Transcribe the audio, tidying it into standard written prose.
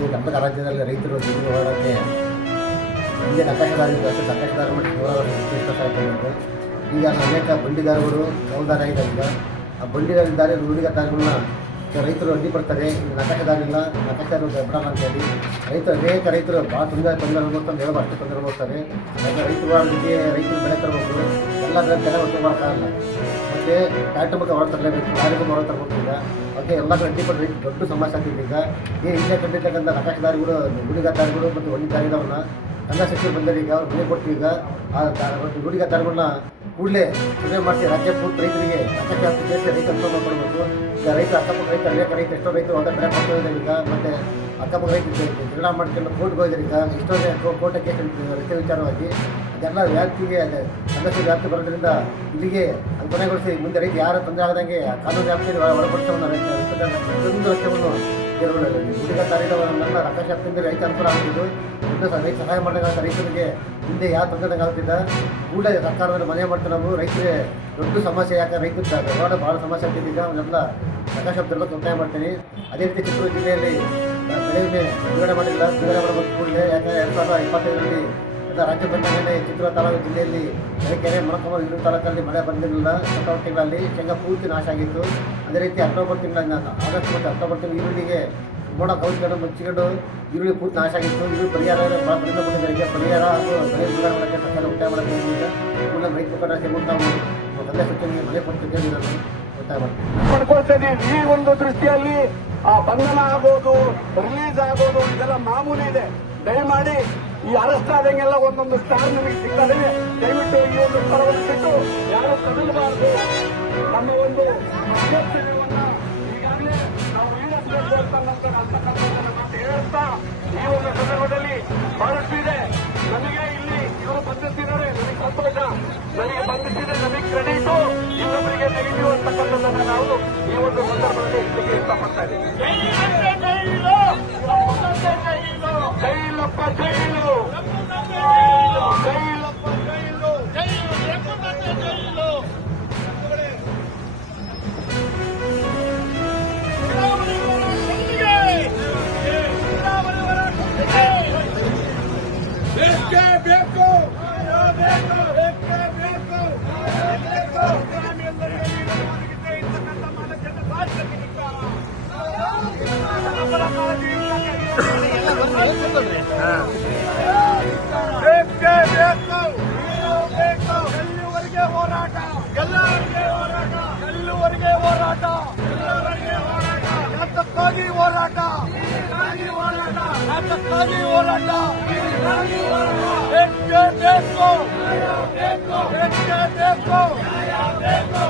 ಕರ್ನಾಟಕ ರಾಜ್ಯದಲ್ಲಿ ರೈತರು ದುಡ್ಡು ಹೋರಾಟಕ್ಕೆ ಹಿಂದೆ ನಕಾಶೆದಾರರು ನಕಾಶೆದಾರ ಮಾಡಿ ಇಷ್ಟ ಈಗ ಅನೇಕ ಬಂಡಿದಾರಗಳು ಜವಾಬ್ದಾರಿ ಆಗಿದ್ದಾರೆ. ಈಗ ಆ ಬಂಡಿದಾರಿ ನುಡಿಗಾರಗಳನ್ನ ರೈತರು ಅಡ್ಡಿಪಡ್ತಾರೆ. ನಕಾಶೆದಾರ ಇಲ್ಲ, ನಕಾಶೆದಾರ ಬಿಡೋಣ ಅಂತೇಳಿ ಅನೇಕ ರೈತರು ಭಾಳ ತೊಂದರೆ ಅನುಭವಿಸ್ತಾರೆ, ಹೇಳೋ ಅಷ್ಟೇ ತೊಂದರೆ ಅನುಭವಿಸ್ತಾರೆ. ಯಾಕೆ ರೈತರು ಬೆಳೆ ತರಬೇಕು, ಎಲ್ಲ ಬೆಲೆ ಹೊತ್ತು ಮಾಡೋಕ್ಕಾಗಲ್ಲ. ಮತ್ತು ಟ್ಯಾಕ್ಟರ್ ಬಗ್ಗೆ ಹೊರ ತರಲೇಬೇಕು, ಲಾರಿಗೂ ಹೊರ ತರಬೇಕು. ಈಗ ಓಕೆ ಎಲ್ಲ ಅಡ್ಡಿಪಟ್ಟು ರೈತರು ದೊಡ್ಡ ಸಮಸ್ಯೆ ಆಗ್ತಿದೆ. ಈಗ ಹಿಂದೆ ಕಂಡಿರ್ತಕ್ಕಂಥ ನಕಾಶೆದಾರಿಗಳು ನುಡಿಗಾರಗಳು ಮತ್ತು ಹೊಂದಿದಾರಿಗಳನ್ನ ಕಂದಾಯ ಸಚಿವರು ಬಂದರೆ ಈಗ ಅವ್ರು ಮನೆ ಕೊಟ್ಟು ಈಗ ಆ ನುಡಿಗಾರಗಳನ್ನ ಕೂಡಲೇ ಸುಧಾರಣೆ ಮಾಡಿಸಿ ರಾಜ್ಯ ಪೂರ್ತಿ ರೈತರಿಗೆ ನಕಾಶೆ ಸೇರಿಸಿ ರೈತ ಅನುಕೂಲ ಕೊಡಬೇಕು. ಈಗ ರೈತ ಅಕ್ಕಪಕ್ಕ ರೈತ ಎಷ್ಟೋ ರೈತರು ಒಂದೇ ಬೆಳೆ ಕೊಡ್ತಾ ಇದ್ದಾರೆ. ಈಗ ಮತ್ತು ಅಕ್ಕಪಕ್ಕ ರೈತ ಜಗಳ ಮಾಡ್ಕೊಂಡು ಕೋರ್ಟ್ಗೆ ಹೋಗಿದ್ದಾರೆ. ಈಗ ಎಷ್ಟೋ ಕೋರ್ಟ್ ಕೇಸ್ ರೈತ ವಿಚಾರವಾಗಿ ಅದೆಲ್ಲ ವ್ಯಾಪ್ತಿಗೆ ಸಮಸ್ಯೆ ವ್ಯಾಪ್ತಿ ಬರೋದ್ರಿಂದ ಇಲ್ಲಿಗೆ ಅದು ಕೊನೆಗೊಳಿಸಿ ಮುಂದೆ ರೈತ ಯಾರು ತೊಂದರೆ ಆಗದಂಗೆ ಕಾನೂನು ವ್ಯಾಪ್ತಿಯಲ್ಲಿ ಒಳಪಡಿಸೋಣ ಪ್ರತಿಯೊಂದು ರಸ್ತೆಯನ್ನು ನುಡಿಗಾರವನ್ನೆಲ್ಲ ರಕಾಶ ವ್ಯಾಪ್ತಿಯಿಂದ ರೈತ ಅನುಕೂಲ ಆಗ್ತಿದ್ದು ರೈತ ಸಹಾಯ ಮಾಡಿದಾಗ ರೈತರಿಗೆ ಹಿಂದೆ ಯಾವ ತೊಂದರೆ ಆಗ್ತಿದ್ದ ಕೂಡಲೇ ಸರ್ಕಾರದಲ್ಲಿ ಮನೆ ಮಾಡ್ತಾ ನಾವು ರೈತರಿಗೆ ದೊಡ್ಡ ಸಮಸ್ಯೆ. ಯಾಕೆ ರೈತರ ಹೋರಾಟ ಭಾಳ ಸಮಸ್ಯೆ ಆಗ್ತಿದ್ದ ಅವನ್ನೆಲ್ಲ ರಕಾಶ ವ್ಯಾಪ್ತಿಯಲ್ಲಿ ಒತ್ತಾಯ ಮಾಡ್ತೀನಿ. ಅದೇ ರೀತಿ ಚಿತ್ರದುರ್ಗ ಜಿಲ್ಲೆಯಲ್ಲಿ ಬೆಳೆ ವಿಮೆ ಬಿಡುಗಡೆ ಮಾಡಬೇಕು ಕೂಡಲೇ. ಯಾಕೆ 2025ರಲ್ಲಿ ಎಲ್ಲ ರಾಜ್ಯ ಬಂದ ಚಿತ್ರದುರ್ಗ ತಾಲೂಕು ಜಿಲ್ಲೆಯಲ್ಲಿ ಕೆರೆ ಮೊಳಕಾಲ್ಮೂರು ಇನ್ನೂ ತಾಲೂಕಲ್ಲಿ ಮಳೆ ಬಂದಿರಲಿಲ್ಲ. ಸೆಪ್ಟೆಂಬರ್ ತಿಂಗಳಲ್ಲಿ ಶೇಂಗಾ ಪೂರ್ತಿ ನಾಶ ಆಗಿತ್ತು. ಅದೇ ರೀತಿ ಅಕ್ಟೋಬರ್ ತಿಂಗಳಿಂದ ಆಗಸ್ಟ್ ಮತ್ತು ಅಕ್ಟೋಬರ್ ತಿಂಗಳು ಈರುಳ್ಳಿಗೆ ಮೋಡ ಕೌಚ್ಕೊಂಡು ಮುಚ್ಚಿಕೊಂಡು ಈರುಳ್ಳಿ ಪೂರ್ತಿ ನಾಶ ಆಗಿತ್ತು. ಈರುಳ್ಳಿ ಪರಿಹಾರ ಭಾಳ ಕಡಿಮೆ ಕೊಟ್ಟಿದ್ದಾರೆ. ಪರಿಹಾರ ಹಾಗೂ ಬೆಳೆ ಬಿಡುಗಡೆ ಮಾಡೋಕ್ಕೆ ಸರ್ಕಾರ ಒತ್ತಾಯ ಮಾಡೋಕ್ಕೆ ಕೂಡಲೇ ರೈತ ಮುಖಂಡರಿಗೆ ನಾವು ತಂದೆ ಸಚಿವರಿಗೆ ಮನೆ ಕೊಡ್ತಿದ್ದೇವೆ ನಾನು ಒತ್ತಾಯ ಮಾಡ್ಕೊಳ್ತೇನೆ. ಈ ಒಂದು ದೃಷ್ಟಿಯಲ್ಲಿ ಆ ಬಂಧನ ಆಗೋದು, ರಿಲೀಸ್ ಆಗೋದು ಇದೆಲ್ಲ ಮಾಮೂಲಿ ಇದೆ. ದಯಮಾಡಿ ಈ ಅರೆಸ್ಟ್ ಆದಂಗೆಲ್ಲ ಒಂದೊಂದು ಸ್ಟಾರ್ ನಮಗೆ ಸಿಗ್ತದೆ. ದಯವಿಟ್ಟು ಈ ಒಂದು ಸ್ಥಳವನ್ನು ಬಿಟ್ಟು ಯಾರು ಕದಲಬಾರದು. ನಮ್ಮ ಒಂದು ಅಭ್ಯರ್ಥಿಗಳನ್ನ ಈಗಾಗಲೇ ನಾವು ಈಡೇರಿಸಬೇಕು ಅಂತಕ್ಕಂಥದ್ದನ್ನು ಮತ್ತೆ ಹೇಳ್ತಾ ಈ ಒಂದು ಸಂದರ್ಭದಲ್ಲಿ ಬಹಳಷ್ಟು ಇದೆ. ನಮಗೆ ಇಲ್ಲಿ ಇವರು ಬಂಧಿಸಿದರೆ ನನಗೆ ಸಂತೋಷ, ನನಗೆ ಬಂಧಿಸಿದ್ರೆ ನಮಗೆ ಕ್ರೆಡಿಟು, ಇನ್ನೊಬ್ಬರಿಗೆ ನೆಗೆಟಿವ್ ಅಂತಕ್ಕಂಥದ್ದನ್ನು ನಾವು ಈ ಒಂದು ಸಂದರ್ಭದಲ್ಲಿ ಹೇಳಲಿಕ್ಕೆ ಇಷ್ಟಪಡ್ತಾ ಇದ್ದೀವಿ. ಜೈಲಪ್ಪ ಜೈಲು, ಜೈಲಪ್ಪ ಜೈಲು, ಬೇಕೇ ಬೇಕು, ಇರ್ತಕ್ಕಂಥ ಮಾಲಕರನ್ನು ಬಾಧಿಸಲಿಕ್ಕೆ ಎಲ್ಲಿವರೆಗೆ ಹೋರಾಟ, ಎಲ್ಲಿವರೆಗೆ ಹೋರಾಟ, ಯಾತಕ್ಕಾಗಿ ಹೋರಾಟ, ಯಾತಕ್ಕಾಗಿ ಹೋರಾಟ, ಬೇಕು, ಬೇಕು, ಬೇಕು.